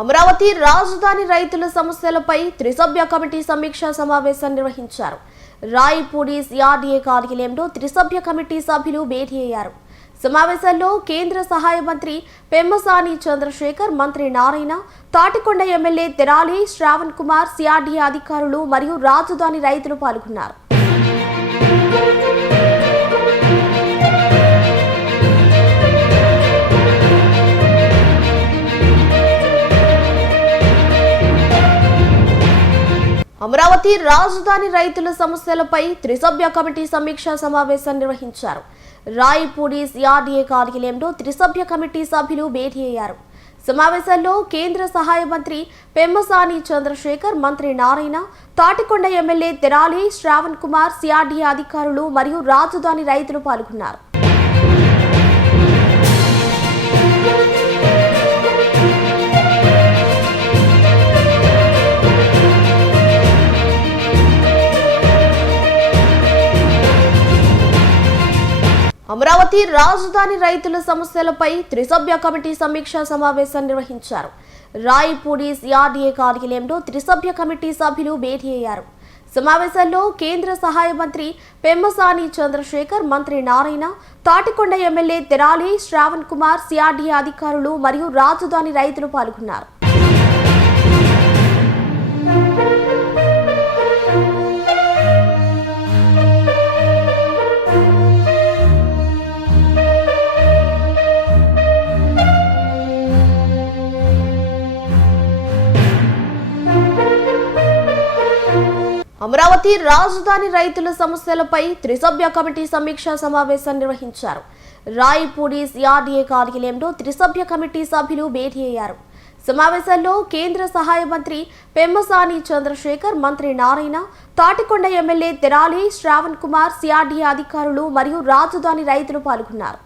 అమరావతి రాజధాని రైతుల సమస్యలపై త్రిసభ్య కమిటీ సమీక్షా సమావేశం నిర్వహించారు. రాయపూడి సిఆర్డీఏ కార్యాలయంలో త్రిసభ్య కమిటీ సభ్యులు భేటీ అయ్యారు. సమావేశంలో కేంద్ర సహాయ మంత్రి పెమ్మసాని చంద్రశేఖర్ మంత్రి నారాయణ తాటికొండ ఎమ్మెల్యే తెరాలి శ్రావణ్ కుమార్ సిఆర్డీఏ అధికారులు మరియు రాజధాని రైతులు పాల్గొన్నారు. అమరావతి రాజధాని రైతుల సమస్యలపై త్రిసభ్య కమిటీ సమీక్షా సమావేశం నిర్వహించారు. రాయపూడి సిఆర్డీఏ కార్యాలయంలో త్రిసభ్య కమిటీ సభ్యులు భేటీ అయ్యారు. సమావేశంలో కేంద్ర సహాయ మంత్రి పెమ్మసాని చంద్రశేఖర్ మంత్రి నారాయణ తాటికొండ ఎమ్మెల్యే తెరాలి శ్రావణ్ కుమార్ సిఆర్డీఏ అధికారులు మరియు రాజధాని రైతులు పాల్గొన్నారు. అమరావతి రాజధాని రైతుల సమస్యలపై త్రిసభ్య కమిటీ సమీక్షా సమావేశం నిర్వహించారు. రాయపూడి సిఆర్డీఏ కార్యాలయంలో త్రిసభ్య కమిటీ సభ్యులు భేటీ అయ్యారు. సమావేశంలో కేంద్ర సహాయ మంత్రి పెమ్మసాని చంద్రశేఖర్ మంత్రి నారాయణ తాటికొండ ఎమ్మెల్యే తెరాలి శ్రావణ్ కుమార్ సిఆర్డీఏ అధికారులు మరియు రాజధాని రైతులు పాల్గొన్నారు. అమరావతి రాజధాని రైతుల సమస్యలపై త్రిసభ్య కమిటీ సమీక్షా సమావేశం నిర్వహించారు. రాయపూడి సిఆర్డీఏ కార్యాలయంలో త్రిసభ్య కమిటీ సభ్యులు భేటీ అయ్యారు. సమావేశంలో కేంద్ర సహాయ మంత్రి పెమ్మసాని చంద్రశేఖర్ మంత్రి నారాయణ తాటికొండ ఎమ్మెల్యే తెరాలి శ్రావణ్ కుమార్ సిఆర్డీఏ అధికారులు మరియు రాజధాని రైతులు పాల్గొన్నారు.